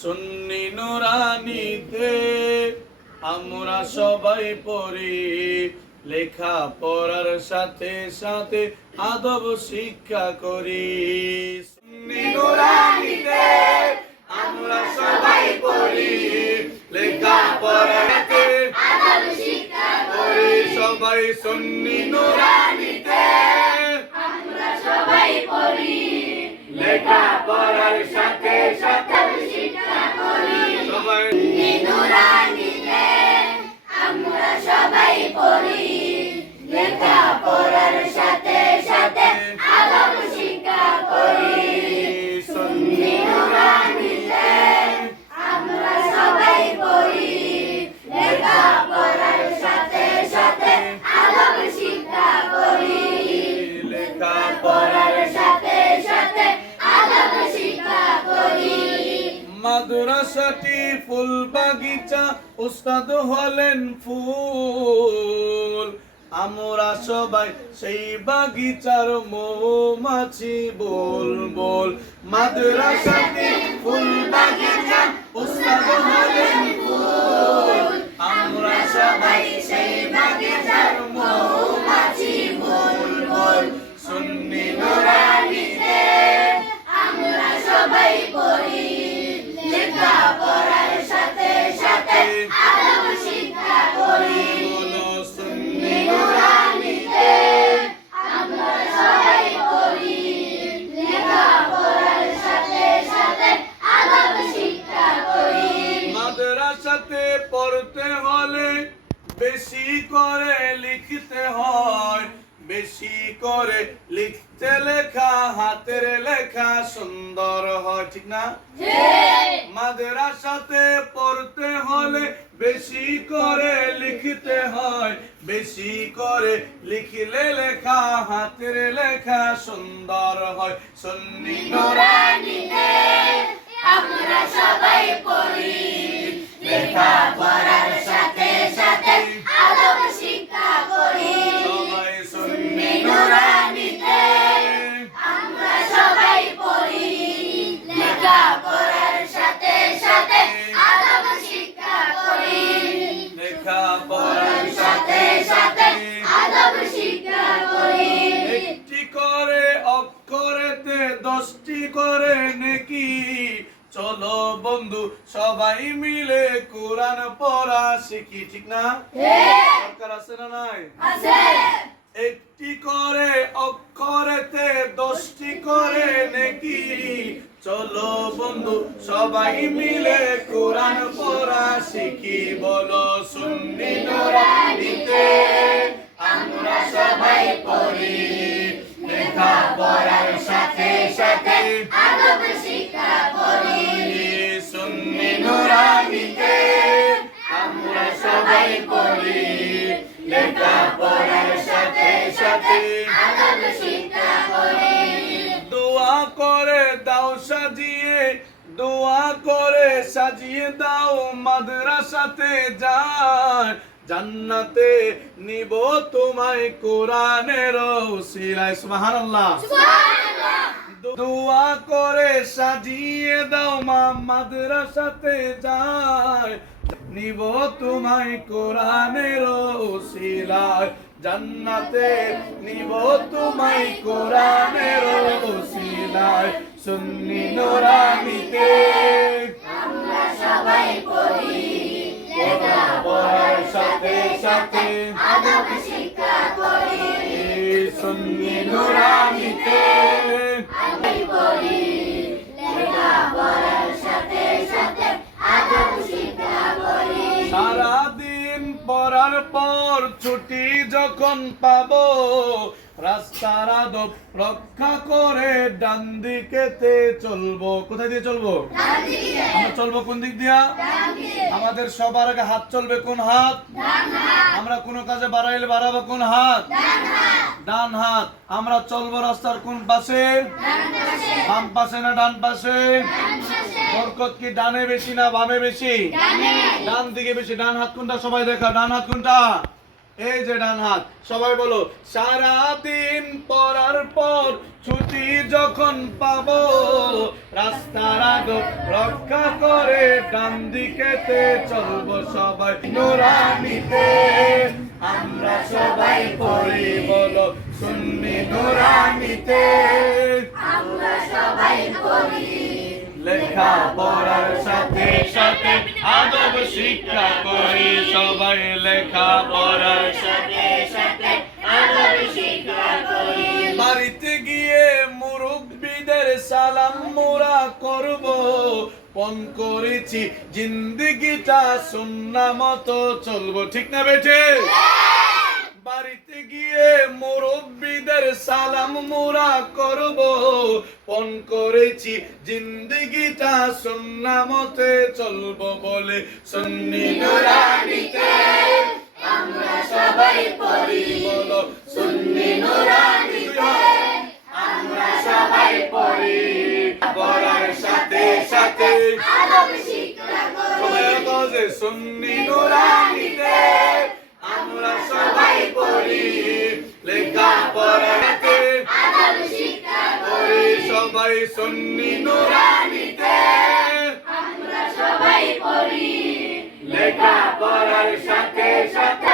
সুন্নি নুরানিতে আমরা সবাই পড়ি, লেখা পড়ার সাথে সাথে আদব শিক্ষা করি। সুন্নি নুরানিতে আমরা সবাই পড়ি, লেখা পড়ার সাথে আদব শিক্ষা করি। সবাই সুন্নি নুরানিতে আমরা সবাই পড়ি, লেখা পড়ার সাথে সাথে শিক্ষা করি। সবাই সুন্নি নুরানিতে আমরা সবাই পড়ি, লেখা পড়ার সাথে সাথে আদব শিক্ষা করি। সুন্নি নুরানিতে আমরা সবাই পড়ি, লেখা পড়ার সাথে সাথে আদব শিক্ষা করি। লেখা পড়ার সাথে সাথে আদব শিক্ষা করি। মাদ্রাসাটি ফুল বাগিচা, উস্তাদ হলেন ফুল, আমরা সবাই সেই বাগিচার মৌমাছি। বল বল মাদ্রাসাটি ফুল বাগিচা, উস্তাদ হলেন ফুল, আমরা সবাই সেই বাগিচার মৌমাছি। বল বল সুন্নি নুরানিতে আমরা সবাই পড়ি, লেখা পড়ার সাথে সাথে আদব শিক্ষা করি। সুন্নি নুরানিতে আমরা সবাই পড়ি, লেখা পড়ার সাথে সাথে আদব শিক্ষা করি। মাদ্রাসাতে পড়তে হলে বেশি করে লিখতে হয়, বেশি করে লিখতে লেখা হাতের লেখা সুন্দর হয়, ঠিক না? মাদ্রাসাতে পড়তে হলে বেশি করে লিখতে হয়, বেশি করে লিখলে লেখা হাতের লেখা সুন্দর হয়। সুন্নি নুরানিতে আমরা সবাই পড়ি, লেখা পড়ার সাথে সাথে আদব শিক্ষা করি। সবাই সুন্নি নুরানিতে আমরা সবাই পড়ি, লেখা পড়ার সাথে সাথে আদব শিক্ষা করি। লেখা পড়ার সাথে সাথে আদব শিক্ষা করি। একটি করে অক্ষরেতে 10টি করে নেকি, চলো বন্ধু সবাই মিলে কোরআন পড়া শিখি, ঠিক না? দরকার আছে না নাই? আছে। একটি করে অক্ষরেতে 10টি করে নেকি, চলো বন্ধু সবাই মিলে কোরআন পড়া শিখি। বলো সুন্নি নুরানিতে আমরা সবাই পড়ি, লেখা পড়ার সাথে সাথে আদব শিক্ষা করি। সুন্নি নুরানিতে আমরা সবাই পড়ি, লেখা পড়ার সাথে সাথে আদব শিক্ষা করি। দোয়া করে দাও সাজিয়ে, দোয়া করে সাজিয়ে দাও মাদ্রাসাতে যায়, জান্নাতে নিব তোমায় কোরআনের ওসিলায়। সুবহানাল্লাহ সুবহানাল্লাহ। দোয়া করে সাজিয়ে দাও মাদ্রাসাতে যায়, নিব তোমায় কোরআনের ওসিলায়, জান্নাতে নিব তোমায় কোরআনের ওসিলায়। সুন্নি নুরানিতে আমরা সবাই পড়ি, লেখা পড়ার সাথে সাথে আদব শিক্ষা করি। সুন্নি নুরানিতে আমরা পড়ি, লেখা পড়ার সাথে সাথে আদব শিক্ষা করি। সারাদিন পড়ার পর ছুটি যখন পাবো, রাস্তার আদব রক্ষা করে ডান দিকেতে চলবো। কোথায় দিয়ে চলবো? ডান দিকে। আমরা চলবো কোন দিক দিয়া? ডান দিকে। আমাদের সবার আগে হাত চলবে কোন হাত? ডান হাত। আমরা কোনো কাজে বাড়াইলে বাড়াবো কোন হাত? ডান হাত। ডান হাত। আমরা চলবো রাস্তার কোন পাশে? ডান পাশে। বাম পাশে না ডান পাশে? ডান পাশে। বরকত কি ডানে বেশি না বামে বেশি? ডানে। ডান দিকে বেশি। ডান হাত কোনটা সবাই দেখা? ডান হাত কোনটা? এই যে ডান হাত, সবাই বলো সারা দিন পড়ার পর ছুটি যখন পাবো, রাস্তার আলো রক্ষা করে ডান দিকেতে চলবো সবাই নুরানিতে। আমরা সবাই পড়ি, বলো সুন্নি নুরানিতে। আমরা সবাই পড়ি, লেখা পড়ার সাথে সাথে আদব শিক্ষা করি সবাই, লেখা পড়ার সাথে সাথে আদব শিক্ষা করি। বাড়িতে গিয়ে মুরব্বিদের সালাম মোরা করব, পণ করেছি জিন্দেগিটা সুন্নাহ মতো চলবো, ঠিক না বেঠে? বাড়িতে গিয়ে মুরব্বিদের সালাম মোরা করব, পণ করেছি জিন্দেগিটা সুন্নাহ মতে চলবো, বলে সুন্নি নুরানিতে আমরা সবাই পড়ি, বলো সুন্নি নুরানিতে আমরা সবাই পড়ি। পড়ার সাথে সাথে আদব শিক্ষা করি, সবাই বলে সুন্নি নুরানিতে আমরা সবাই পড়ি, লেখা পড়াতে আদব শিক্ষা করি সবাই সুন্নি নুরানিতে। আমরা সবাই পড়ি, লেখা পড়ার সাথে সাথে